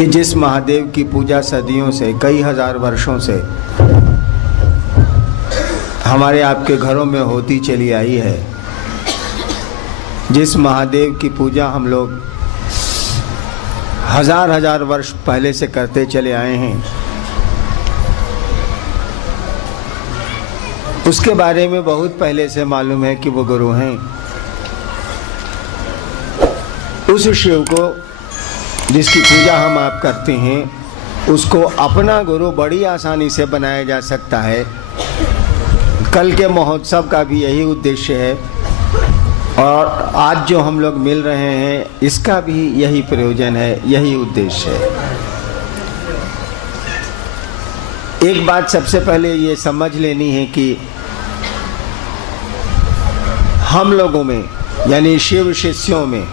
कि जिस महादेव की पूजा सदियों से, कई हजार वर्षों से हमारे आपके घरों में होती चली आई है, जिस महादेव की पूजा हम लोग हजार हजार वर्ष पहले से करते चले आए हैं, उसके बारे में बहुत पहले से मालूम है कि वो गुरु हैं। उस शिव को जिसकी पूजा हम आप करते हैं, उसको अपना गुरु बड़ी आसानी से बनाया जा सकता है। कल के महोत्सव का भी यही उद्देश्य है और आज जो हम लोग मिल रहे हैं इसका भी यही प्रयोजन है, यही उद्देश्य है। एक बात सबसे पहले ये समझ लेनी है कि हम लोगों में यानी शिव शिष्यों में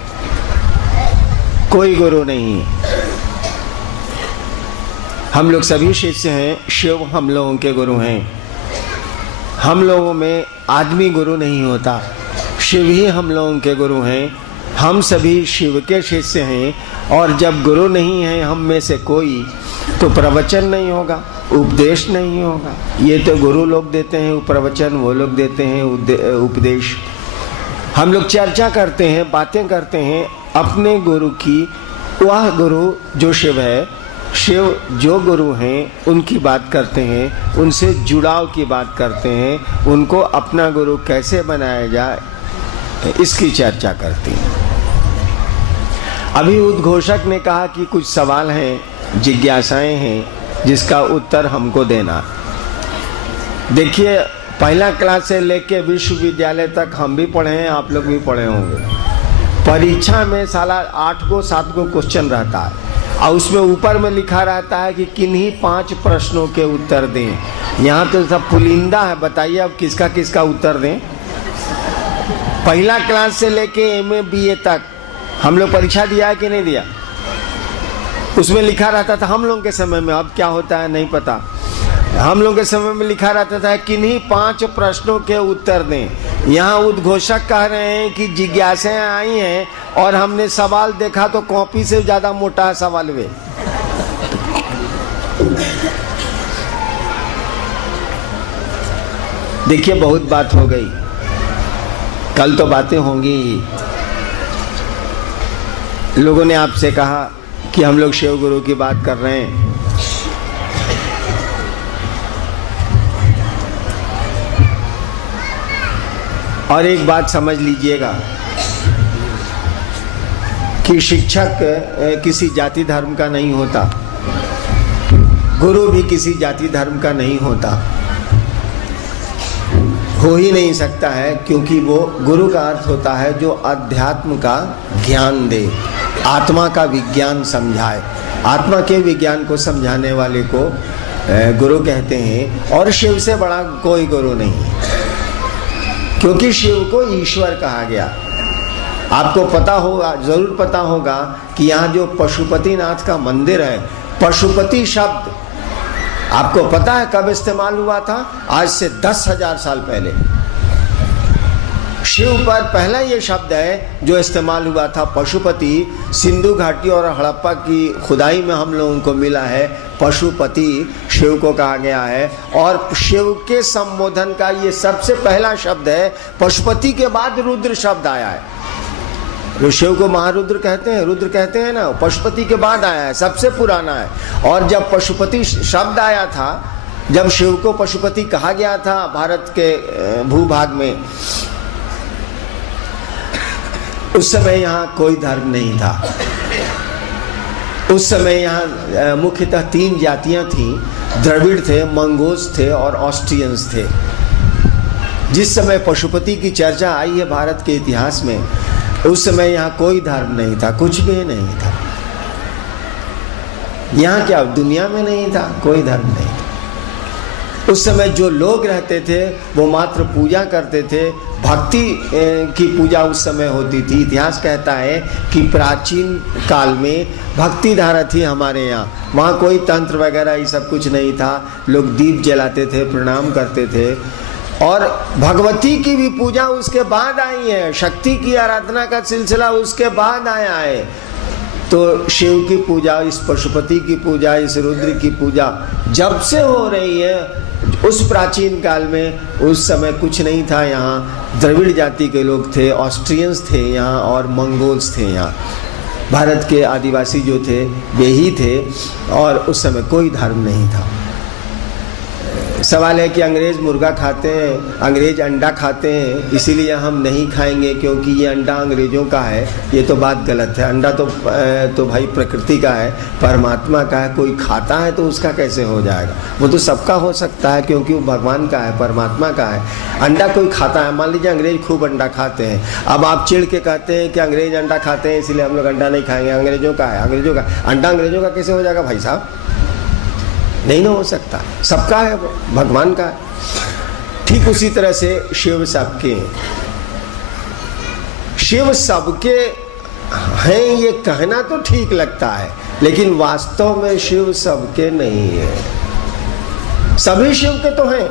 कोई गुरु नहीं है। हम लोग सभी शिष्य हैं, शिव हम लोगों के गुरु हैं। हम लोगों में आदमी गुरु नहीं होता, शिव ही हम लोगों के गुरु हैं। हम सभी शिव के शिष्य हैं और जब गुरु नहीं है हम में से कोई, तो प्रवचन नहीं होगा, उपदेश नहीं होगा। ये तो गुरु लोग देते हैं प्रवचन, वो लोग देते हैं उपदेश। हम लोग चर्चा करते हैं, बातें करते हैं अपने गुरु की। वह गुरु जो शिव है, शिव जो गुरु हैं उनकी बात करते हैं, उनसे जुड़ाव की बात करते हैं, उनको अपना गुरु कैसे बनाया जाए इसकी चर्चा करते हैं। अभी उद्घोषक ने कहा कि कुछ सवाल हैं, जिज्ञासाएं हैं जिसका उत्तर हमको देना। देखिए, पहला क्लास से लेके विश्वविद्यालय तक हम भी पढ़े हैं, आप लोग भी पढ़े होंगे। परीक्षा में साला 8 को 7 को क्वेश्चन रहता है और उसमें ऊपर में लिखा रहता है कि किन्हीं 5 प्रश्नों के उत्तर दें। यहाँ तो सब पुलिंदा है, बताइए अब किसका किसका उत्तर दें। पहला क्लास से लेके MA BA तक हम लोग परीक्षा दिया है कि नहीं दिया? उसमें लिखा रहता था हम लोगों के समय में, अब क्या होता है नहीं पता। हम लोगों के समय में लिखा रहता था किन्हीं 5 प्रश्नों के उत्तर दें। यहाँ उद्घोषक कह रहे हैं कि जिज्ञासाएं आई हैं और हमने सवाल देखा तो कॉपी से ज्यादा मोटा है सवाल वे। देखिए, बहुत बात हो गई, कल तो बातें होंगी ही। लोगों ने आपसे कहा कि हम लोग शिव गुरु की बात कर रहे हैं। और एक बात समझ लीजिएगा कि शिक्षक किसी जाति धर्म का नहीं होता, गुरु भी किसी जाति धर्म का नहीं होता, हो ही नहीं सकता है, क्योंकि वो गुरु का अर्थ होता है जो अध्यात्म का ज्ञान दे, आत्मा का विज्ञान समझाए। आत्मा के विज्ञान को समझाने वाले को गुरु कहते हैं। और शिव से बड़ा कोई गुरु नहीं, क्योंकि शिव को ईश्वर कहा गया। आपको पता होगा, जरूर पता होगा कि यहाँ जो पशुपतिनाथ का मंदिर है, पशुपति शब्द आपको पता है कब इस्तेमाल हुआ था? आज से 10,000 साल पहले शिव पर पहला ये शब्द है जो इस्तेमाल हुआ था, पशुपति। सिंधु घाटी और हड़प्पा की खुदाई में हम लोगों को मिला है, पशुपति शिव को कहा गया है। और शिव के संबोधन का ये सबसे पहला शब्द है। पशुपति के बाद रुद्र शब्द आया है। जो शिव को महारुद्र कहते हैं, रुद्र कहते हैं ना, पशुपति के बाद आया है, सबसे पुराना है। और जब पशुपति शब्द आया था, जब शिव को पशुपति कहा गया था भारत के भूभाग में, उस समय यहाँ कोई धर्म नहीं था। उस समय यहाँ मुख्यतः 3 जातियां थीं, द्रविड़ थे, मंगोज थे और ऑस्ट्रियंस थे। जिस समय पशुपति की चर्चा आई है भारत के इतिहास में, उस समय यहाँ कोई धर्म नहीं था, कुछ भी नहीं था। यहाँ क्या दुनिया में नहीं था, कोई धर्म नहीं था। उस समय जो लोग रहते थे वो मात्र पूजा करते थे, भक्ति की पूजा उस समय होती थी। इतिहास कहता है कि प्राचीन काल में भक्ति धारा थी हमारे यहाँ। वहाँ कोई तंत्र वगैरह ये सब कुछ नहीं था। लोग दीप जलाते थे, प्रणाम करते थे। और भगवती की भी पूजा उसके बाद आई है, शक्ति की आराधना का सिलसिला उसके बाद आया है। तो शिव की पूजा, इस पशुपति की पूजा, इस रुद्र की पूजा जब से हो रही है, उस प्राचीन काल में, उस समय कुछ नहीं था यहाँ। द्रविड़ जाति के लोग थे, ऑस्ट्रियंस थे यहाँ और मंगोल्स थे यहाँ। भारत के आदिवासी जो थे वे ही थे, और उस समय कोई धर्म नहीं था। सवाल है कि अंग्रेज मुर्गा खाते हैं, अंग्रेज अंडा खाते हैं, इसीलिए हम नहीं खाएंगे क्योंकि ये अंडा अंग्रेजों का है। ये तो बात गलत है। अंडा तो भाई प्रकृति का है, परमात्मा का है। कोई खाता है तो उसका कैसे हो जाएगा? वो तो सबका हो सकता है क्योंकि वो भगवान का है, परमात्मा का है। अंडा कोई खाता है, मान लीजिए अंग्रेज खूब अंडा खाते हैं, अब आप चिढ़ के कहते हैं कि अंग्रेज अंडा खाते हैं इसलिए हम लोग अंडा नहीं खाएंगे, अंग्रेजों का है, अंग्रेजों का। अंडा अंग्रेजों का कैसे हो जाएगा भाई साहब? नहीं ना हो सकता। सबका है, वो भगवान का है। ठीक उसी तरह से शिव सबके, शिव सबके हैं ये कहना तो ठीक लगता है, लेकिन वास्तव में शिव सबके नहीं है। सभी शिव के तो हैं,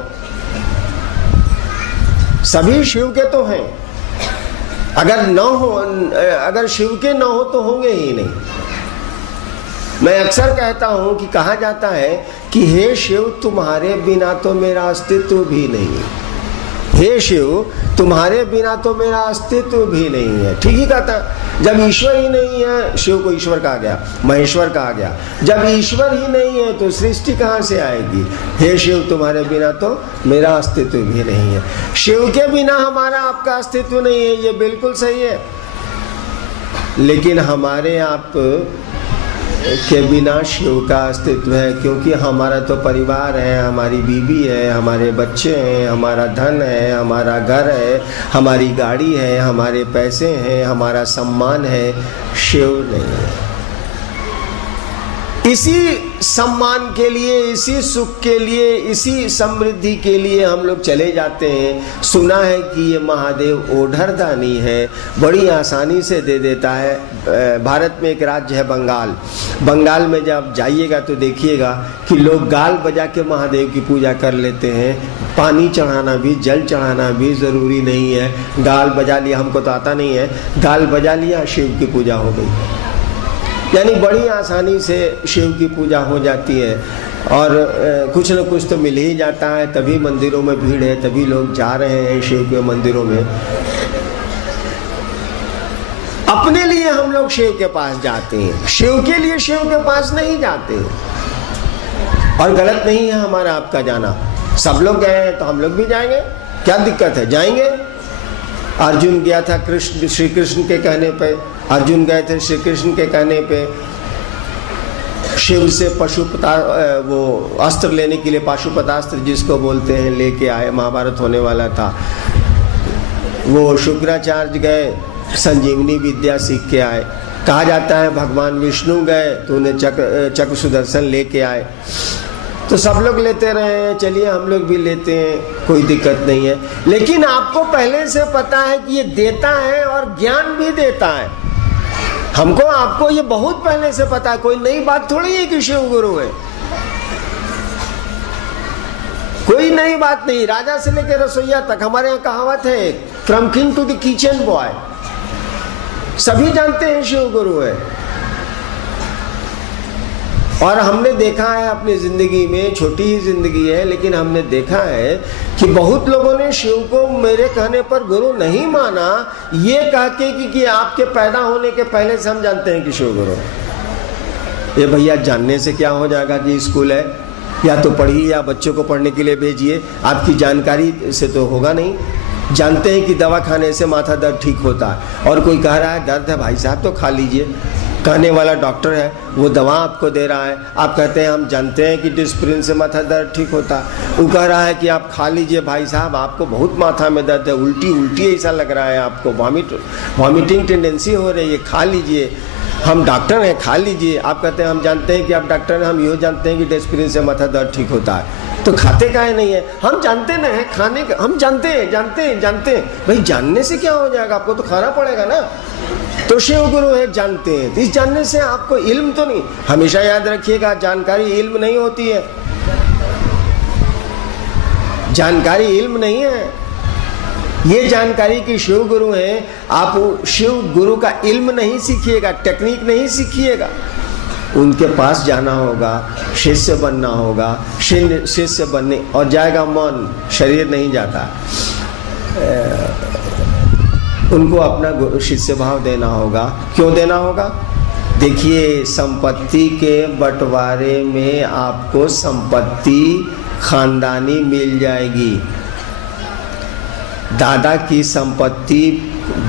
सभी शिव के तो हैं। अगर न हो, अगर शिव के न हो तो होंगे ही नहीं। मैं अक्सर कहता हूं कि कहा जाता है कि हे शिव तुम्हारे बिना तो मेरा अस्तित्व भी नहीं। हे शिव तुम्हारे बिना तो मेरा अस्तित्व भी नहीं है। ठीक ही कहता। जब ईश्वर ही नहीं है, शिव को ईश्वर कहा गया, महेश्वर कहा गया। जब ईश्वर ही नहीं है तो सृष्टि कहां से आएगी? हे शिव तुम्हारे बिना तो मेरा अस्तित्व भी नहीं है। शिव के बिना हमारा आपका अस्तित्व नहीं है, ये बिल्कुल सही है। लेकिन हमारे आप के बिना शिव का अस्तित्व है, क्योंकि हमारा तो परिवार है, हमारी बीवी है, हमारे बच्चे हैं, हमारा धन है, हमारा घर है, हमारी गाड़ी है, हमारे पैसे हैं, हमारा सम्मान है। शिव नहीं है। इसी सम्मान के लिए, इसी सुख के लिए, इसी समृद्धि के लिए हम लोग चले जाते हैं। सुना है कि ये महादेव ओढ़रदानी है, बड़ी आसानी से दे देता है। भारत में एक राज्य है बंगाल। बंगाल में जब जाइएगा तो देखिएगा कि लोग गाल बजा के महादेव की पूजा कर लेते हैं। पानी चढ़ाना भी, जल चढ़ाना भी जरूरी नहीं है। गाल बजा लिया, हमको तो आता नहीं है, गाल बजा लिया, शिव की पूजा हो गई। यानी बड़ी आसानी से शिव की पूजा हो जाती है। और कुछ न कुछ तो मिल ही जाता है, तभी मंदिरों में भीड़ है, तभी लोग जा रहे हैं शिव के मंदिरों में। अपने लिए हम लोग शिव के पास जाते हैं, शिव के लिए शिव के पास नहीं जाते। और गलत नहीं है हमारा आपका जाना। सब लोग गए हैं तो हम लोग भी जाएंगे, क्या दिक्कत है? जाएंगे। अर्जुन गया था कृष्ण, श्री कृष्ण के कहने पे। अर्जुन गए थे श्री कृष्ण के कहने पे। शिव से वो अस्त्र लेने के लिए, पाशुपतास्त्र जिसको बोलते हैं, लेके आए। महाभारत होने वाला था। वो शुक्राचार्य गए, संजीवनी विद्या सीख के आए। कहा जाता है भगवान विष्णु गए तो उन्हें चक्र सुदर्शन लेके आए। तो सब लोग लेते रहे, चलिए हम लोग भी लेते हैं, कोई दिक्कत नहीं है। लेकिन आपको पहले से पता है कि ये देता है और ज्ञान भी देता है। हमको आपको ये बहुत पहले से पता है, कोई नई बात थोड़ी है कि शिव गुरु है। कोई नई बात नहीं। राजा से लेकर रसोईया तक, हमारे यहाँ कहावत है, from king to the kitchen boy. सभी जानते हैं शिव गुरु है। और हमने देखा है अपनी जिंदगी में, छोटी ही जिंदगी है, लेकिन हमने देखा है कि बहुत लोगों ने शिव को मेरे कहने पर गुरु नहीं माना, ये कह के कि आपके पैदा होने के पहले से हम जानते हैं कि शिव गुरु। ये भैया जानने से क्या हो जाएगा कि स्कूल है, या तो पढ़िए या बच्चों को पढ़ने के लिए भेजिए, आपकी जानकारी से तो होगा नहीं। जानते हैं कि दवा खाने से माथा दर्द ठीक होता है, और कोई कह रहा है दर्द है भाई साहब तो खा लीजिए। कहने वाला डॉक्टर है, वो दवा आपको दे रहा है, आप कहते हैं हम जानते हैं कि डिस्प्रिन से माथा दर्द ठीक होता है। वो कह रहा है कि आप खा लीजिए भाई साहब, आपको बहुत माथा में दर्द है, उल्टी ऐसा लग रहा है, आपको वॉमिटिंग टेंडेंसी हो रही है, खा लीजिए, हम डॉक्टर हैं, खा लीजिए। आप कहते हैं हम जानते हैं कि आप डॉक्टर हैं, हम ये जानते हैं कि डिस्प्रिन से माथा दर्द ठीक होता है, तो खाते काहे नहीं है? हम जानते ना है खाने का, हम जानते हैं भाई। जानने से क्या हो जाएगा, आपको तो खाना पड़ेगा ना। तो शिव गुरु है, जानते हैं। इस जानने से आपको इल्म तो नहीं। हमेशा याद रखिएगा, जानकारी इल्म नहीं होती है। जानकारी इल्म नहीं है। ये जानकारी कि शिव गुरु हैं, आप शिव गुरु का इल्म नहीं सीखिएगा, टेक्निक नहीं सीखिएगा, उनके पास जाना होगा, शिष्य बनना होगा, शिष्य बनने और जाएगा मन, शरीर नहीं जाता। उनको अपना शिष्य भाव देना होगा। क्यों देना होगा? देखिए, संपत्ति के बंटवारे में आपको संपत्ति खानदानी मिल जाएगी। दादा की संपत्ति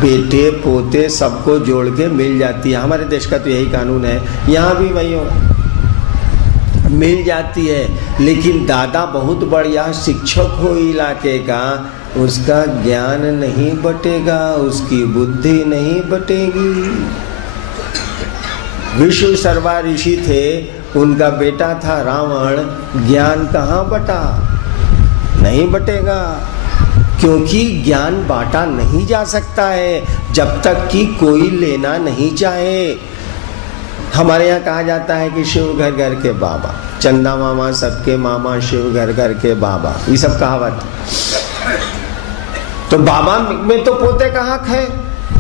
बेटे पोते सबको जोड़ के मिल जाती है। हमारे देश का तो यही कानून है, यहाँ भी वही होगा, मिल जाती है। लेकिन दादा बहुत बढ़िया शिक्षक हो इलाके का, उसका ज्ञान नहीं बटेगा, उसकी बुद्धि नहीं बटेगी। विश्व सर्वा ऋषि थे, उनका बेटा था रावण, ज्ञान कहाँ बटा? नहीं बटेगा, क्योंकि ज्ञान बांटा नहीं जा सकता है जब तक कि कोई लेना नहीं चाहे। हमारे यहाँ कहा जाता है कि शिव घर घर के बाबा, चंदा मामा सबके मामा, शिव घर घर के बाबा, ये सब कहावत। तो बाबा में तो पोते का हक है,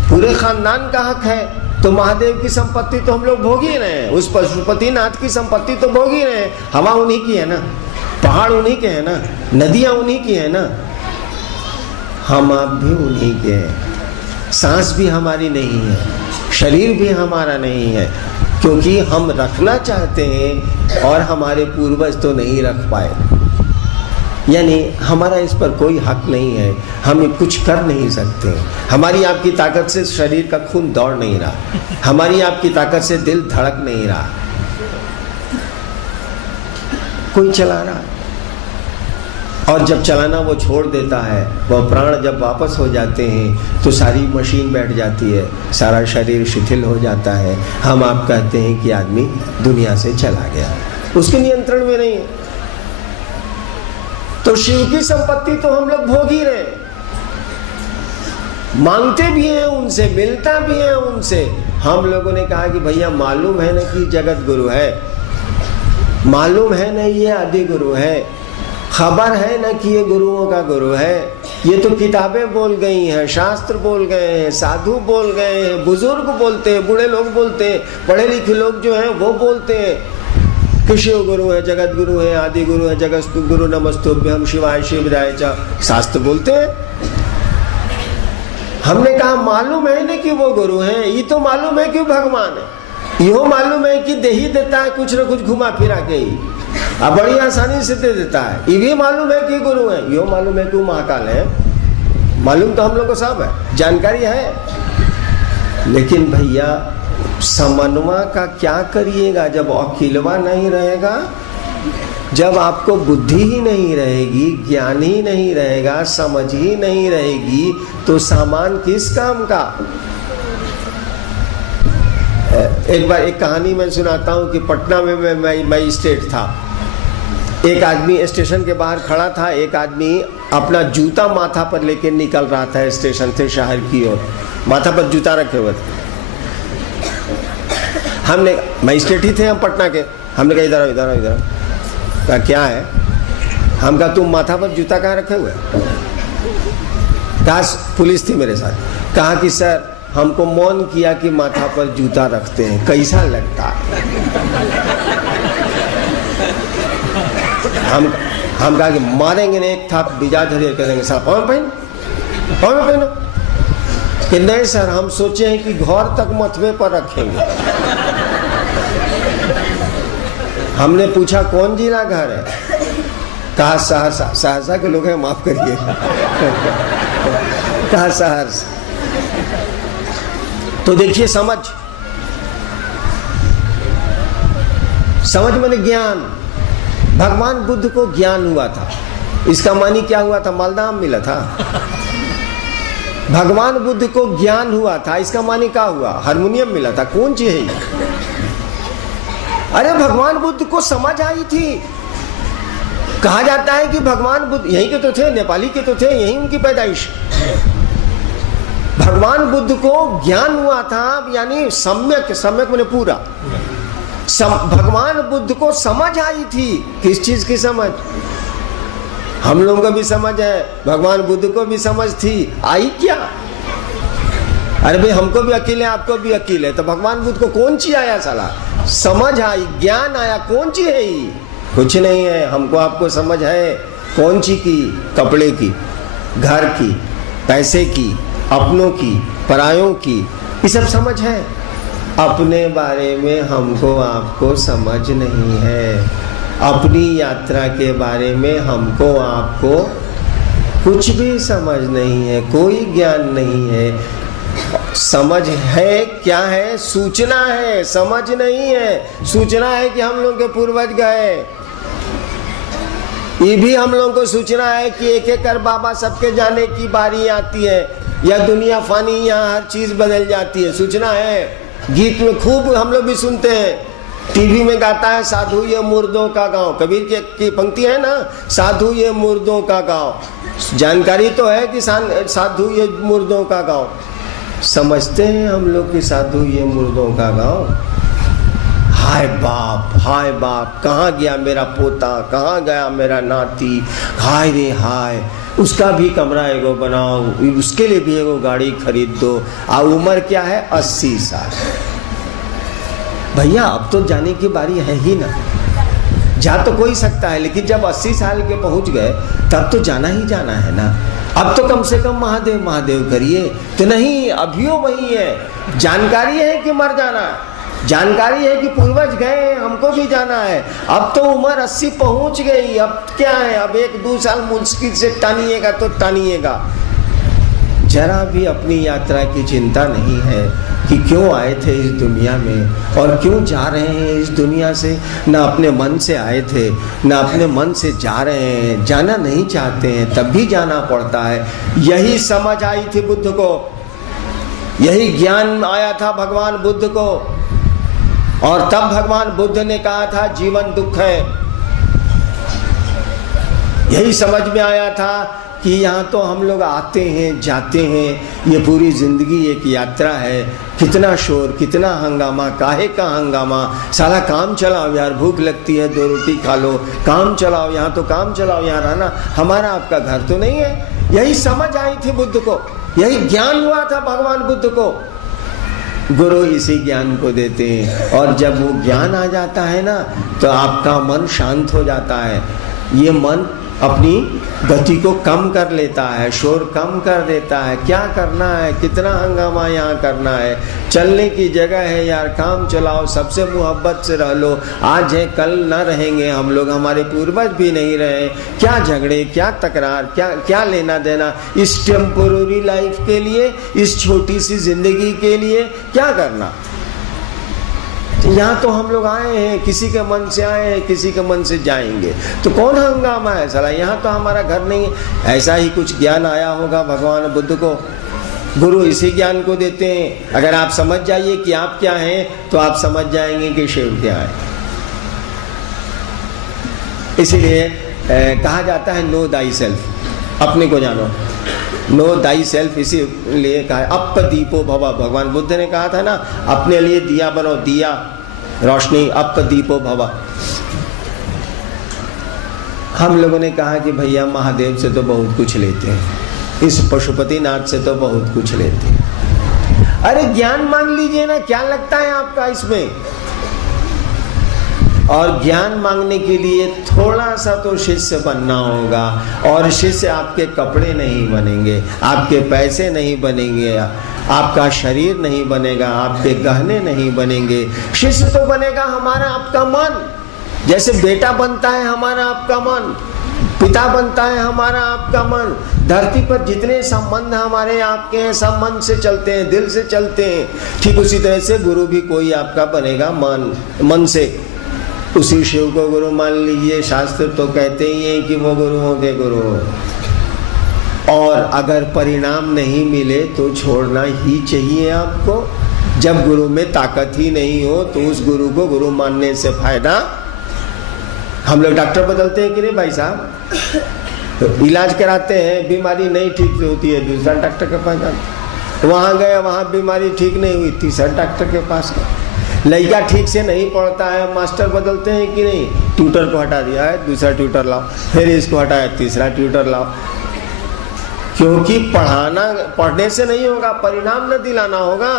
पूरे खानदान का हक है। तो महादेव की संपत्ति तो हम लोग भोग ही रहे हैं, उस पशुपतिनाथ की संपत्ति तो भोग ही रहे हैं। हवा उन्हीं की है ना, पहाड़ उन्हीं के है ना, नदियां उन्हीं की है ना, हम आप भी उन्हीं के हैं। सांस भी हमारी नहीं है, शरीर भी हमारा नहीं है, क्योंकि हम रखना चाहते हैं और हमारे पूर्वज तो नहीं रख पाए। यानी हमारा इस पर कोई हक नहीं है, हम कुछ कर नहीं सकते। हमारी आपकी ताकत से शरीर का खून दौड़ नहीं रहा, हमारी आपकी ताकत से दिल धड़क नहीं रहा, कोई चला रहा। और जब चलाना वो छोड़ देता है, वह प्राण जब वापस हो जाते हैं तो सारी मशीन बैठ जाती है, सारा शरीर शिथिल हो जाता है। हम आप कहते हैं कि आदमी दुनिया से चला गया, उसके नियंत्रण में नहीं है। तो शिव की संपत्ति तो हम लोग भोग ही रहे, मांगते भी हैं उनसे, मिलता भी है उनसे। हम लोगों ने कहा कि भैया मालूम है ना कि जगत गुरु है, मालूम है ना ये आदि गुरु है, खबर है ना कि ये गुरुओं का गुरु है। ये तो किताबें बोल गई हैं, शास्त्र बोल गए हैं, साधु बोल गए हैं, बुजुर्ग बोलते हैं, बूढ़े लोग बोलते हैं, पढ़े लिखे लोग जो हैं वो बोलते हैं कि शिव गुरु है, जगत गुरु है, आदि गुरु है, जगत गुरु नमस्तुभ्यं शिवाय शिवराय च, शास्त्र बोलते हैं। हमने कहा मालूम है ना कि वो गुरु हैं, ये तो मालूम है कि भगवान है, यो मालूम है कि दे ही देता है कुछ न कुछ घुमा फिरा के ही, अब बड़ी आसानी से दे देता है। ये भी मालूम है कि गुरु है, यो मालूम है कि महाकाल है, मालूम तो हम लोग को सब है, जानकारी है। लेकिन भैया समन्वय का क्या करिएगा जब अखिलवा नहीं रहेगा, जब आपको बुद्धि ही नहीं रहेगी, ज्ञान ही नहीं रहेगा, समझ ही नहीं रहेगी, तो सामान किस काम का? एक बार एक कहानी मैं सुनाता हूँ कि पटना में मैं मजिस्ट्रेट था। एक आदमी स्टेशन के बाहर खड़ा था, एक आदमी अपना जूता माथा पर लेके निकल रहा था स्टेशन से शहर की ओर, माथा पर जूता रखे हुए थे। हमने, मजिस्ट्रेट ही थे हम पटना के, हमने कहा इधर इधर इधर, कहा क्या है? हम कहा तुम माथा पर जूता कहाँ रखे हुए? कहा पुलिस थी मेरे साथ। कहा कि सर हमको मौन किया कि माथा पर जूता रखते हैं, कैसा लगता? हम कहा कि मारेंगे नहीं, एक था बिजा धरिए करेंगे, साहब पाँव में पहनो कि नहीं सर, हम सोचे हैं कि घर तक मथवे पर रखेंगे। हमने पूछा कौन जिला घर है? कहा सहरसा। सहरसा के लोग हैं, माफ करिए। कहा सहरसा। तो देखिए समझ मैंने ज्ञान। भगवान बुद्ध को ज्ञान हुआ था, इसका मानी क्या हुआ था? मालदा आम मिला था। भगवान बुद्ध को ज्ञान हुआ था, इसका मानी क्या हुआ? हारमोनियम मिला था। कौन चीज है ये? अरे भगवान बुद्ध को समझ आई थी। कहा जाता है कि भगवान बुद्ध यहीं के तो थे, नेपाली के तो थे, यहीं उनकी पैदाइश। भगवान बुद्ध को ज्ञान हुआ था, यानी सम्यक, सम्यक मैंने पूरा। भगवान बुद्ध को समझ आई थी। किस चीज की समझ? हम लोगों को भी समझ है, भगवान बुद्ध को भी समझ थी, आई क्या? अरे भाई हमको भी अकील है, आपको भी अकील है, तो भगवान बुद्ध को कौन चीज आया साला? समझ आई, ज्ञान आया, कौन चीज है ये? कुछ नहीं है। हमको आपको समझ है कौन ची की? कपड़े की, घर की, पैसे की, अपनों की, परायों की, ये सब समझ है। अपने बारे में हमको आपको समझ नहीं है। अपनी यात्रा के बारे में हमको आपको कुछ भी समझ नहीं है, कोई ज्ञान नहीं है। समझ है क्या है? सूचना है, समझ नहीं है। सूचना है कि हम लोग के पूर्वज गए, ये भी हम लोगों को सूचना है कि एक एक कर बाबा सबके जाने की बारी आती है, या दुनिया फानी, यहाँ हर चीज बदल जाती है। सूचना है। गीत में खूब हम लोग भी सुनते हैं, टीवी में गाता है साधु ये मुर्दों का गांव, कबीर की पंक्ति है ना, साधु ये मुर्दों का गांव। जानकारी तो है कि साधु ये मुर्दों का गांव, समझते हैं हम लोग कि साधु ये मुर्दों का गांव। हाय बाप, कहाँ गया मेरा पोता, कहाँ गया मेरा नाती, हाय रे हाय। उसका भी कमरा एगो बनाओ, उसके लिए भी एगो गाड़ी खरीद दो। आ उम्र क्या है? 80 साल। भैया अब तो जाने की बारी है ही ना। जा तो कोई सकता है, लेकिन जब 80 साल के पहुंच गए तब तो जाना ही जाना है ना। अब तो कम से कम महादेव महादेव करिए। तो नहीं, अभियो वही है। जानकारी है कि मर जाना, जानकारी है कि पूर्वज गए, हमको भी जाना है। अब तो उम्र 80 पहुंच गई, अब क्या है? अब 1-2 साल मुश्किल से टानिएगा तो टानिएगा। जरा भी अपनी यात्रा की चिंता नहीं है कि क्यों आए थे इस दुनिया में और क्यों जा रहे हैं इस दुनिया से। ना अपने मन से आए थे, ना अपने मन से जा रहे हैं। जाना नहीं चाहते हैं तब भी जाना पड़ता है। यही समझ आई थी बुद्ध को, यही ज्ञान आया था भगवान बुद्ध को। और तब भगवान बुद्ध ने कहा था जीवन दुख है। यही समझ में आया था कि यहाँ तो हम लोग आते हैं जाते हैं, ये पूरी जिंदगी एक यात्रा है। कितना शोर, कितना हंगामा, काहे का हंगामा। साला काम चलाओ यार, भूख लगती है 2 रोटी खा लो, काम चलाओ, यहाँ तो काम चलाओ, यहाँ रहना हमारा आपका घर तो नहीं है। यही समझ आई थी बुद्ध को, यही ज्ञान हुआ था भगवान बुद्ध को। गुरु इसी ज्ञान को देते हैं, और जब वो ज्ञान आ जाता है ना तो आपका मन शांत हो जाता है। ये मन अपनी गति को कम कर लेता है, शोर कम कर देता है। क्या करना है, कितना हंगामा यहाँ करना है, चलने की जगह है यार, काम चलाओ, सबसे मोहब्बत से रह लो। आज है कल न रहेंगे हम लोग, हमारे पूर्वज भी नहीं रहे। क्या झगड़े, क्या तकरार, क्या लेना देना इस टेम्पोररी लाइफ के लिए, इस छोटी सी जिंदगी के लिए क्या करना। यहाँ तो हम लोग आए हैं, किसी के मन से आए हैं, किसी के मन से जाएंगे, तो कौन हंगामा है साला। यहाँ तो हमारा घर नहीं है। ऐसा ही कुछ ज्ञान आया होगा भगवान बुद्ध को। गुरु इसी ज्ञान को देते हैं। अगर आप समझ जाइए कि आप क्या हैं तो आप समझ जाएंगे कि शिव क्या है। इसीलिए कहा जाता है नो दाई सेल्फ, अपने को जानो। नो दाई सेल्फ इसीलिए कहा है। अप दीपो भवा, भगवान बुद्ध ने कहा था ना, अपने लिए दिया बनो, दिया रोशनी, अप दीपो भवा। हम लोगों ने कहा कि भैया महादेव से तो बहुत कुछ लेते हैं, इस पशुपतिनाथ से तो बहुत कुछ लेते हैं। अरे ज्ञान मांग लीजिए ना, क्या लगता है आपका इसमें। और ज्ञान मांगने के लिए थोड़ा सा तो शिष्य बनना होगा। और शिष्य आपके कपड़े नहीं बनेंगे, आपके पैसे नहीं बनेंगे, आपका शरीर नहीं बनेगा, आपके गहने नहीं बनेंगे। शिष्य तो बनेगा हमारा आपका मन। जैसे बेटा बनता है हमारा आपका मन, पिता बनता है हमारा आपका मन। धरती पर जितने संबंध हमारे आपके हैं, सब मन से चलते हैं, दिल से चलते हैं। ठीक उसी तरह से गुरु भी कोई आपका बनेगा मन से। उसी शिव को गुरु मान लीजिए। शास्त्र तो कहते ही हैं कि वो गुरुओं के गुरु हो। और अगर परिणाम नहीं मिले तो छोड़ना ही चाहिए आपको। जब गुरु में ताकत ही नहीं हो तो उस गुरु को गुरु मानने से फायदा। हम लोग डॉक्टर बदलते हैं कि नहीं भाई साहब, तो इलाज कराते हैं, बीमारी नहीं ठीक होती है, दूसरा डॉक्टर के पास जाते, वहां गए, वहां बीमारी ठीक नहीं हुई, तीसरा डॉक्टर के पास गए। लड़का ठीक से नहीं पढ़ता है, मास्टर बदलते हैं कि नहीं, ट्यूटर को हटा दिया है, दूसरा ट्यूटर लाओ, फिर इसको हटाया, तीसरा ट्यूटर लाओ। क्योंकि पढ़ने से नहीं होगा, परिणाम न दिलाना होगा।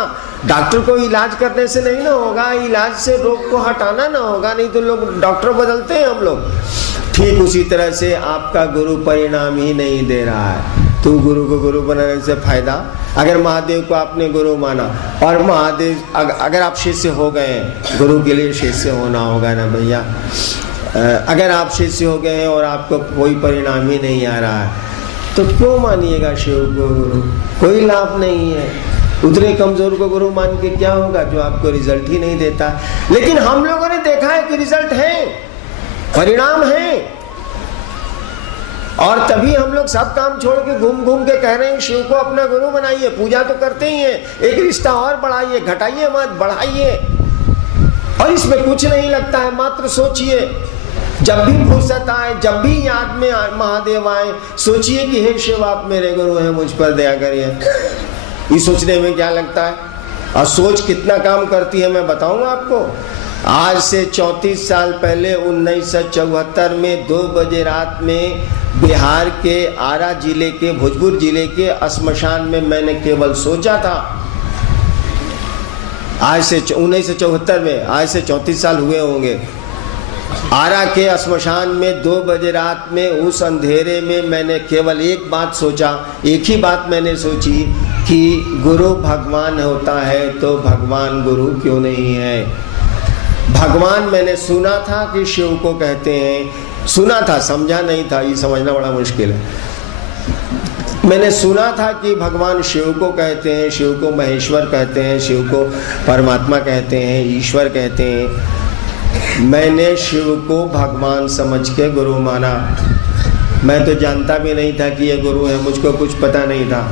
डॉक्टर को इलाज करने से नहीं ना होगा, इलाज से रोग को हटाना ना होगा, नहीं तो लोग डॉक्टर बदलते हैं हम लोग। ठीक उसी तरह से आपका गुरु परिणाम ही नहीं दे रहा है, तो गुरु को गुरु बनाने से फायदा। अगर महादेव को आपने गुरु माना और महादेव अगर आप शिष्य हो गए, गुरु के लिए शिष्य होना होगा ना भैया। अगर आप शिष्य हो गए और आपको कोई परिणाम ही नहीं आ रहा है, तो क्यों मानिएगा शिव को गुरु? कोई लाभ नहीं है। उतने कमजोर को गुरु मान के क्या होगा जो आपको रिजल्ट ही नहीं देता। लेकिन हम लोगों ने देखा है कि रिजल्ट है, परिणाम है, और तभी हम लोग सब काम छोड़ के घूम घूम के कह रहे हैं शिव को अपना गुरु बनाइए। पूजा तो करते ही हैं, एक रिश्ता और बढ़ाइए, घटाइए मत, बढ़ाइए। और इसमें कुछ नहीं लगता है, मात्र सोचिए। जब भी फुर्सत आए, जब भी याद में महादेव आए, सोचिए कि हे शिव आप मेरे गुरु हैं, मुझ पर दया करिए। ये सोचने में क्या लगता है, और सोच कितना काम करती है मैं बताऊंगा आपको। आज से 34 साल पहले 1974 में 2 बजे रात में बिहार के आरा जिले के, भोजपुर जिले के श्मशान में मैंने केवल सोचा था। आज से 1974 में, आज से 34 साल हुए होंगे। आरा के श्मशान में 2 बजे रात में उस अंधेरे में मैंने केवल एक बात सोचा, एक ही बात मैंने सोची कि गुरु भगवान होता है तो भगवान गुरु क्यों नहीं है। भगवान मैंने सुना था कि शिव को कहते हैं, सुना था, समझा नहीं था, ये समझना बड़ा मुश्किल है। मैंने सुना था कि भगवान शिव को कहते हैं, शिव को महेश्वर कहते हैं, शिव को परमात्मा कहते हैं, ईश्वर कहते हैं। मैंने शिव को भगवान समझ के गुरु माना। मैं तो जानता भी नहीं था कि ये गुरु है, मुझको कुछ पता नहीं था।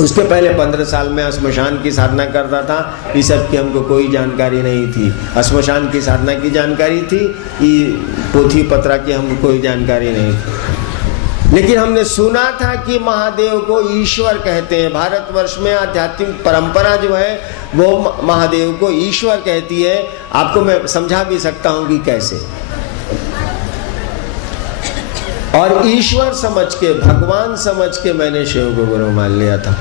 उसके पहले 15 साल में श्मशान की साधना करता था, इस सब की हमको कोई जानकारी नहीं थी। श्मशान की साधना की जानकारी थी, ये पोथी पत्रा की हमको कोई जानकारी नहीं थी। लेकिन हमने सुना था कि महादेव को ईश्वर कहते हैं। भारतवर्ष में आध्यात्मिक परंपरा जो है वो महादेव को ईश्वर कहती है। आपको मैं समझा भी सकता हूँ कि कैसे। और ईश्वर समझ के, भगवान समझ के मैंने शिव को गुरु मान लिया था।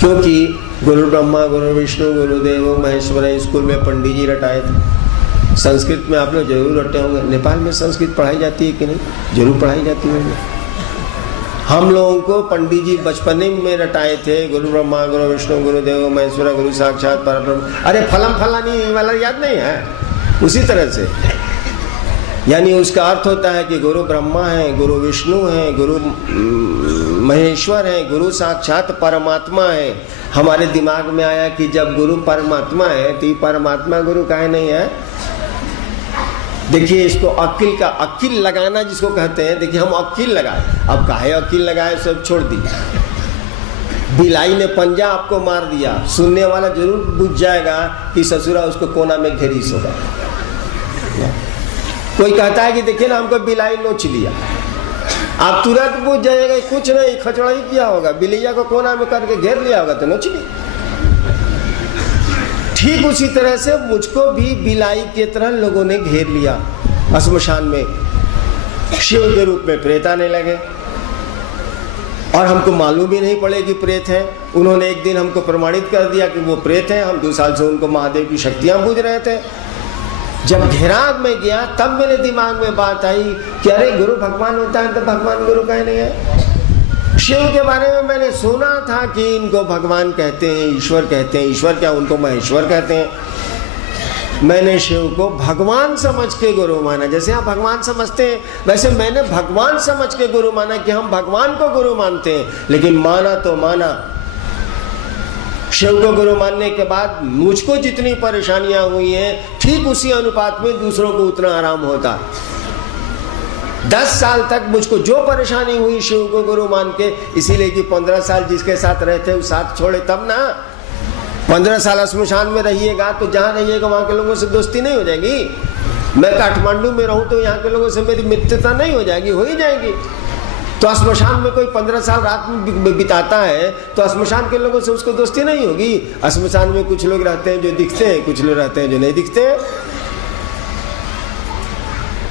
क्योंकि गुरु ब्रह्मा गुरु विष्णु गुरुदेव महेश्वर स्कूल में पंडित जी रटाए थे। संस्कृत में आप लोग जरूर रटे होंगे। नेपाल में संस्कृत पढ़ाई जाती है कि नहीं? जरूर पढ़ाई जाती है। हम लोगों को पंडित जी बचपने में रटाए थे, गुरु ब्रह्मा गुरु विष्णु गुरुदेव महेश्वर गुरु साक्षात परब्रह्म। अरे फलम फलानी वाला याद नहीं है? उसी तरह से यानी उसका अर्थ होता है कि गुरु ब्रह्मा है, गुरु विष्णु है, गुरु महेश्वर है, गुरु साक्षात परमात्मा है। हमारे दिमाग में आया कि जब गुरु परमात्मा है तो परमात्मा गुरु काहे नहीं है? देखिए इसको अक्ल का, अक्ल लगाना जिसको कहते हैं। देखिए हम अक्ल लगाए, अब काहे अक्ल लगाए, सब छोड़ दिया। बिलाई ने पंजा आपको मार दिया, सुनने वाला जरूर बुझ जाएगा कि ससुरा उसको कोना में घेरीस होगा। कोई कहता है कि देखिए ना हमको बिलाई नोच लिया, आप तुरंत बुझ जाएगा कुछ नहीं, खचड़ा ही किया होगा, बिलैया को कोना में करके घेर लिया होगा तो नोच लिया। ठीक उसी तरह से मुझको भी बिलाई की तरह लोगों ने घेर लिया। श्मशान में शिव के रूप में प्रेत आने लगे और हमको मालूम भी नहीं पड़े कि प्रेत है। उन्होंने एक दिन हमको प्रमाणित कर दिया कि वो प्रेत है। हम 2 साल से उनको महादेव की शक्तियां बूझ रहे थे। जब घेराव में गया तब मेरे दिमाग में बात आई कि अरे गुरु भगवान होता है तो भगवान गुरु काहे नहीं है? शिव के बारे में मैंने सुना था कि इनको भगवान कहते हैं, ईश्वर कहते हैं। ईश्वर क्या, उनको महेश्वर कहते हैं। मैंने शिव को भगवान समझ के गुरु माना। जैसे आप भगवान समझते हैं वैसे मैंने भगवान समझ के गुरु माना कि हम भगवान को गुरु मानते हैं। लेकिन माना तो माना, शिव को गुरु मानने के बाद मुझको जितनी परेशानियां हुई हैं ठीक उसी अनुपात में दूसरों को उतना आराम होता। 10 साल तक मुझको जो परेशानी हुई शिव को गुरु मान के, इसीलिए कि 15 साल जिसके साथ रहते वो साथ छोड़े तब ना। 15 साल श्मशान में रहिएगा तो जहाँ रहिएगा वहाँ के लोगों से दोस्ती नहीं हो जाएगी। मैं काठमांडू में रहूँ तो यहाँ के लोगों से मेरी मित्रता नहीं हो जाएगी? हो ही जाएगी। तो स्मशान में कोई 15 साल रात में बिताता है तो स्मशान के लोगों से उसको दोस्ती नहीं होगी। स्मशान में कुछ लोग रहते हैं जो दिखते हैं, कुछ लोग रहते हैं जो नहीं दिखते हैं।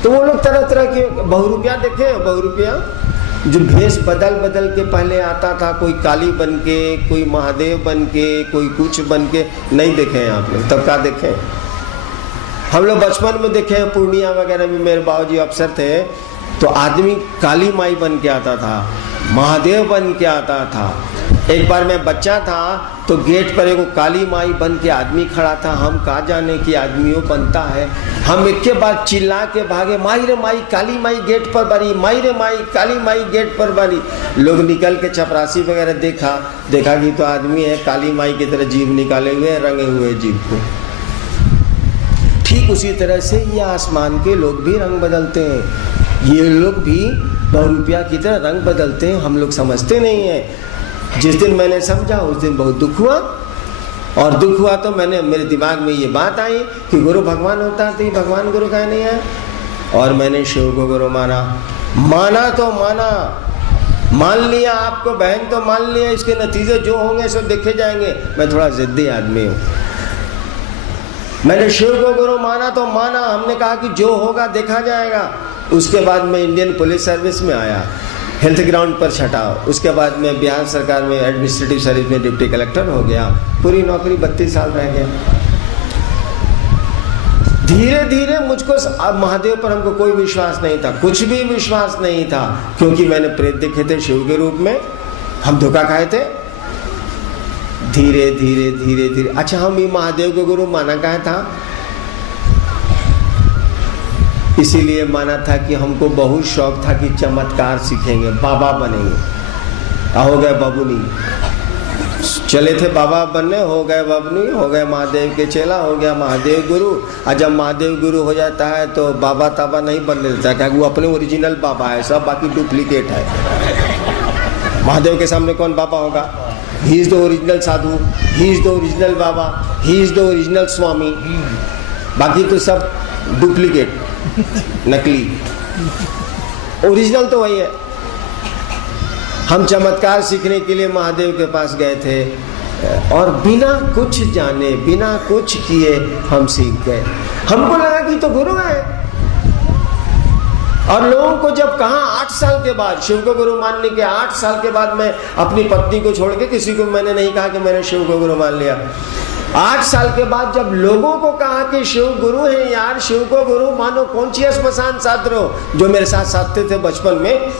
तो वो लोग तरह तरह के बहुरूपिया देखे, बहुरूपिया जो भेष बदल बदल के पहले आता था, कोई काली बन के, कोई महादेव बन के, कोई कुछ बन के, नहीं देखे हैं आप लोग। तब क्या देखे? हम लोग बचपन में देखे हैं, पूर्णिया वगैरह में मेरे बाबूजी अफसर थे, तो आदमी काली माई बन के आता था, महादेव बन के आता था। एक बार मैं बच्चा था तो गेट पर एक काली माई बन के आदमी खड़ा था। हम कहा जाने की आदमियों बनता है। हम एक के बाद चिल्ला के भागे, माई रे माई, काली माई गेट पर बनी, माई रे माई, काली माई गेट पर बनी। लोग निकल के चपरासी वगैरह देखा कि तो आदमी है, काली माई की तरह जीभ निकाले हुए, रंगे हुए जीभ को। ठीक उसी तरह से ये आसमान के लोग भी रंग बदलते हैं, ये लोग भी बहुरूपिया की तरह रंग बदलते हैं। हम लोग समझते नहीं हैं। जिस दिन मैंने समझा उस दिन बहुत दुख हुआ, और दुख हुआ तो मेरे दिमाग में ये बात आई कि गुरु भगवान होता तो ये भगवान गुरु का नहीं है। और मैंने शिव को गुरु माना तो मान लिया, आपको बहन तो मान लिया, इसके नतीजे जो होंगे सब देखे जाएंगे। मैं थोड़ा जिद्दी आदमी हूँ। मैंने शिव को गुरु माना तो माना, हमने कहा कि जो होगा देखा जाएगा। उसके बाद मैं इंडियन पुलिस सर्विस में आया, हेल्थ ग्राउंड पर छटा। उसके बाद मैं बिहार सरकार में एडमिनिस्ट्रेटिव सर्विस में डिप्टी कलेक्टर हो गया। पूरी नौकरी 32 साल रह गया। धीरे धीरे मुझको महादेव पर हमको कोई विश्वास नहीं था, कुछ भी विश्वास नहीं था, क्योंकि मैंने प्रेत देखे थे शिव के रूप में, हम धोखा खाए थे। धीरे धीरे धीरे धीरे अच्छा, हम ये महादेव को गुरु माना कहा था, इसीलिए माना था कि हमको बहुत शौक था कि चमत्कार सीखेंगे, बाबा बनेंगे। हो गए बबुनी, चले थे बाबा बनने, हो गए बबुनी, हो गए महादेव के चेला, हो गया महादेव गुरु। और जब महादेव गुरु हो जाता है तो बाबा ताबा नहीं बनने देता, क्या वो अपने ओरिजिनल बाबा है, सब बाकी डुप्लीकेट है। महादेव के सामने कौन बाबा होगा? He is the original sadhu, he is the original baba, he is the original swami, बाकी तो सब डुप्लीकेट, नकली। ओरिजिनल तो वही है। हम चमत्कार सीखने के लिए महादेव के पास गए थे, और बिना कुछ जाने, बिना कुछ किए हम सीख गए। हमको लगा कि तो गुरु है। और लोगों को जब कहा 8 साल के बाद, शिव को गुरु मानने के 8 साल के बाद, मैं अपनी पत्नी को छोड़ के किसी को मैंने नहीं कहा कि मैंने शिव को गुरु मान लिया। 8 साल के बाद जब लोगों को कहा कि शिव गुरु है यार, शिव को गुरु मानो, कौन सी स्मशान साध रहे हो? जो मेरे साथ साधते थे बचपन में,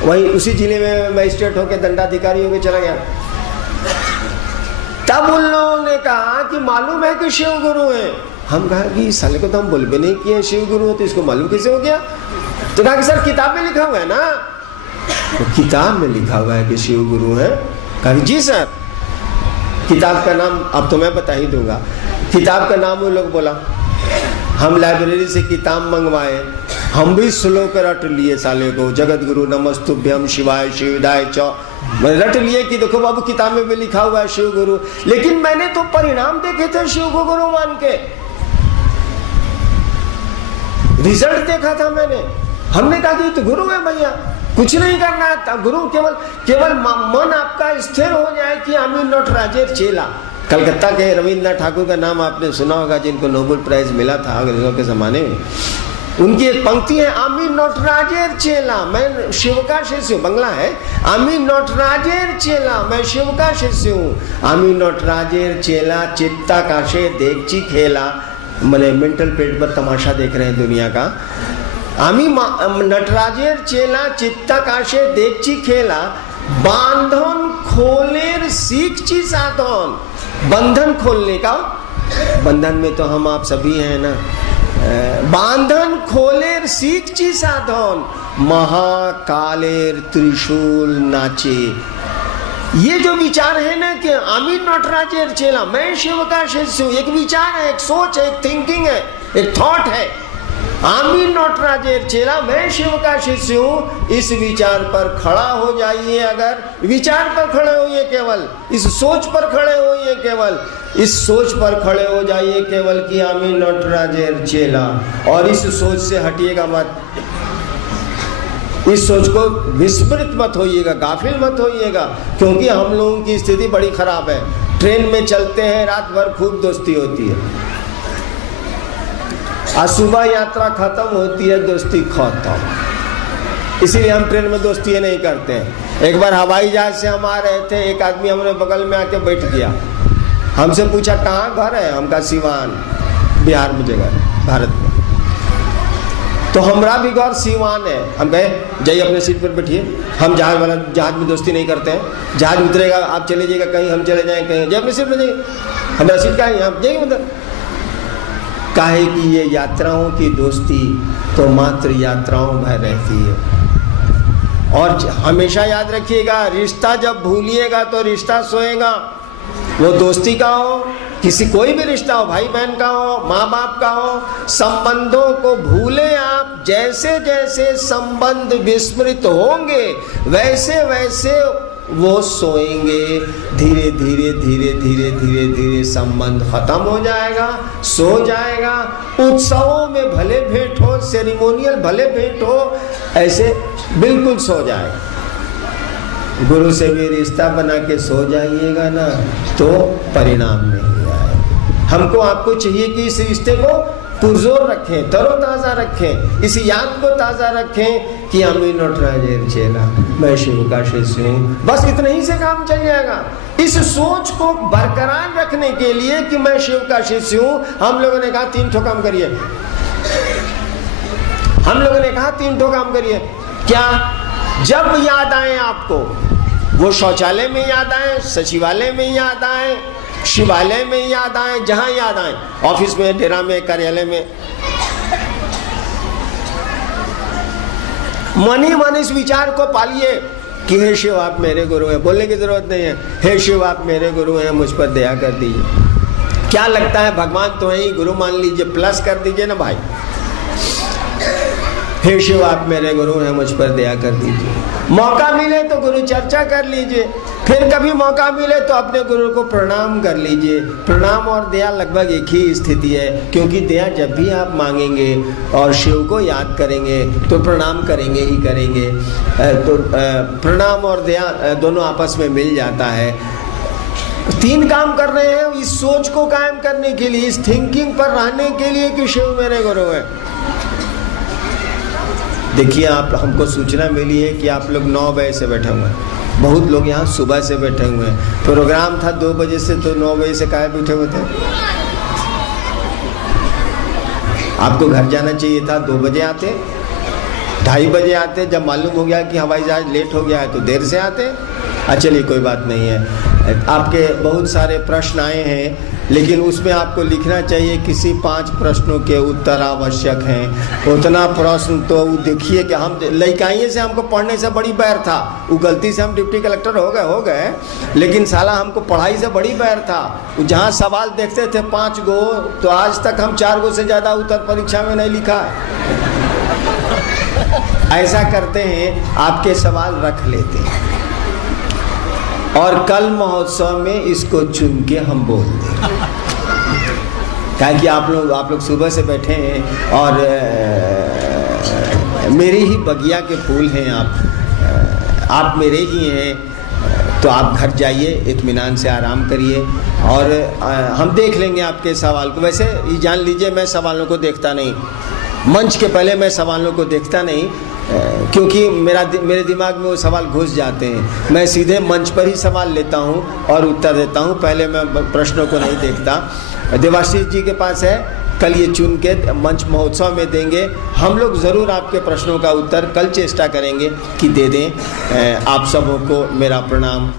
वहीं उसी जिले में मजिस्ट्रेट होकर दंडाधिकारी होकर चला गया। तब उन लोगों ने कहा कि मालूम है कि शिव गुरु है। हम कहा कि इस साले को तो हम बोल भी नहीं किए शिव गुरु, तो इसको मालूम कैसे हो गया? तो कहा कि सर किताब में लिखा हुआ है ना। तो किताब में लिखा हुआ है कि शिव गुरु है। कहा कि जी सर। किताब का नाम अब तो मैं बता ही दूंगा। किताब का नाम वो लोग बोला, हम लाइब्रेरी से किताब मंगवाए, हम भी श्लोक रट लिए साले को, जगत गुरु नमस्तुभ्यम शिवाय शिवदाय च, रट लिए कि देखो बाबू किताब में भी लिखा हुआ है शिव गुरु। लेकिन मैंने तो परिणाम देखे थे शिव को गुरु मान के, रिजल्ट देखा था मैंने। हमने कहा कि तो गुरु है भैया, कुछ नहीं करना है गुरु, केवल मन आपका स्थिर हो जाए कि आमी नॉट राजेर चेला। कलकत्ता के रविंद्रनाथ ठाकुर का नाम आपने सुना होगा, जिनको नोबेल प्राइज मिला था अंग्रेजों के जमाने में। उनकी एक पंक्ति है, आमी नॉट राजेर चेला, मैं शिव का शिष्य हूँ। बंगला है, आमी नॉट राजेर चेला, मैं शिव का शिष्य हूँ। आमी नॉट राजेर चेला, चित्ता काशे देखची खेला, मैंने मेंटल पेट पर तमाशा देख रहे हैं दुनिया का। आमी नटराजेर चेला, चित्ता काशे देखची खेला, बांधन खोलेर सीखची साधन। बंधन खोलने का, बंधन में तो हम आप सभी हैं ना। बांधन खोलेर सीखची साधन, महाकालेर त्रिशूल नाचे। ये जो विचार है ना कि आमी नटराजेर चेला, मैं शिव का शिष्य हूँ, एक विचार है, एक सोच है, एक थिंकिंग है, एक थॉट है। आमी नटराजेर चेला, मैं शिव का शिष्य हूँ, इस विचार पर खड़ा हो जाइए। अगर विचार पर खड़े होइए, केवल इस सोच पर खड़े होइए, केवल इस सोच पर खड़े हो जाइए केवल कि आमी नटराजेर चेला, और इस सोच से हटिएगा मत। इस सोच को विस्मृत मत होइएगा, गाफिल मत होइएगा, क्योंकि हम लोगों की स्थिति बड़ी खराब है। ट्रेन में चलते हैं, रात भर खूब दोस्ती होती है, आज सुबह यात्रा खत्म होती है, दोस्ती खत्म। इसीलिए हम ट्रेन में दोस्ती नहीं करते हैं। एक बार हवाई जहाज से हम आ रहे थे, एक आदमी हमारे बगल में आके बैठ गया, हमसे पूछा कहाँ घर है, हम कहा सिवान, बिहार में जगह है, भारत में। तो हमारा भी घर सिवान है। हम कहे जाइए अपने सीट पर बैठिए, हम जहाज में दोस्ती नहीं करते हैं। जहाज उतरेगा, आप चले जाइएगा कहीं, हम चले जाएं कहीं, जाइए अपने सीट पर जाइए, हमारा सीट कहाँ है, आप जाइए। मतलब काहे कि ये यात्राओं की दोस्ती तो मात्र यात्राओं में रहती है। और हमेशा याद रखिएगा, रिश्ता जब भूलिएगा तो रिश्ता सोएगा। वो दोस्ती का हो, किसी कोई भी रिश्ता हो, भाई बहन का हो, माँ बाप का हो, संबंधों को भूले आप। जैसे जैसे संबंध विस्मृत होंगे वैसे वैसे वो सोएंगे। धीरे धीरे धीरे धीरे धीरे धीरे संबंध खत्म हो जाएगा, सो जाएगा। उत्सवों में भले भेंट हो, सेरिमोनियल भले भेंट हो, ऐसे बिल्कुल सो जाएगा। गुरु से भी रिश्ता बना के सो जाइएगा ना तो परिणाम नहीं आएगा। हमको आपको चाहिए कि इस रिश्ते को पुरजोर रखें, तरोताज़ा रखें, इस याद को ताज़ा रखें कि हम नटराज चेला, मैं शिव का शिष्य हूँ। बस इतना ही से काम चल जाएगा। इस सोच को बरकरार रखने के लिए कि मैं शिव का शिष्य हूँ, हम लोगों ने कहा 3 ठो काम करिए। हम लोगों ने कहा 3 ठो काम करिए। क्या? जब याद आए आपको, वो शौचालय में याद आए, सचिवालय में याद आए, शिवालय में याद आए, जहां याद आए, ऑफिस में, डेरा में, कार्यालय में, मन ही मन इस विचार को पालिए कि हे शिव आप मेरे गुरु हैं। बोलने की जरूरत नहीं है, हे शिव आप मेरे गुरु हैं, मुझ पर दया कर दीजिए। क्या लगता है, भगवान तो है ही, गुरु मान लीजिए, प्लस कर दीजिए ना भाई। हे शिव आप मेरे गुरु हैं, मुझ पर दया कर दीजिए। मौका मिले तो गुरु चर्चा कर लीजिए, फिर कभी मौका मिले तो अपने गुरु को प्रणाम कर लीजिए। प्रणाम और दया लगभग एक ही स्थिति है, क्योंकि दया जब भी आप मांगेंगे और शिव को याद करेंगे तो प्रणाम करेंगे ही करेंगे। तो प्रणाम और दया दोनों आपस में मिल जाता है। 3 काम कर रहे हैं इस सोच को कायम करने के लिए, इस थिंकिंग पर रहने के लिए कि शिव मेरे गुरु है। देखिए, आप हमको सूचना मिली है कि आप लोग 9 बजे से बैठे हुए हैं, बहुत लोग यहाँ सुबह से बैठे हुए हैं। प्रोग्राम था 2 बजे से, तो 9 बजे से काहे बैठे हुए थे? आपको घर जाना चाहिए था, 2 बजे आते, 2:30 बजे आते। जब मालूम हो गया कि हवाई जहाज लेट हो गया है तो देर से आते। चलिए कोई बात नहीं है। आपके बहुत सारे प्रश्न आए हैं, लेकिन उसमें आपको लिखना चाहिए किसी 5 प्रश्नों के उत्तर आवश्यक हैं। उतना प्रश्न तो देखिए कि हम लइकाइए से हमको पढ़ने से बड़ी बैर था। वो गलती से हम डिप्टी कलेक्टर हो गए, लेकिन साला हमको पढ़ाई से बड़ी बैर था। जहाँ सवाल देखते थे 5 गो, तो आज तक हम 4 गो से ज़्यादा उत्तर परीक्षा में नहीं लिखा है। ऐसा करते हैं, आपके सवाल रख लेते हैं और कल महोत्सव में इसको चुन के हम बोल दें। क्या कि आप लोग सुबह से बैठे हैं और मेरे ही बगिया के फूल हैं, आप मेरे ही हैं, तो आप घर जाइए, इत्मीनान से आराम करिए और हम देख लेंगे आपके सवाल को। वैसे ये जान लीजिए, मैं सवालों को देखता नहीं, मंच के पहले मैं सवालों को देखता नहीं, क्योंकि मेरे दिमाग में वो सवाल घुस जाते हैं। मैं सीधे मंच पर ही सवाल लेता हूँ और उत्तर देता हूँ, पहले मैं प्रश्नों को नहीं देखता। देवाशीष जी के पास है, कल ये चुन के मंच महोत्सव में देंगे। हम लोग ज़रूर आपके प्रश्नों का उत्तर कल चेष्टा करेंगे कि दे दें। आप सबों को मेरा प्रणाम।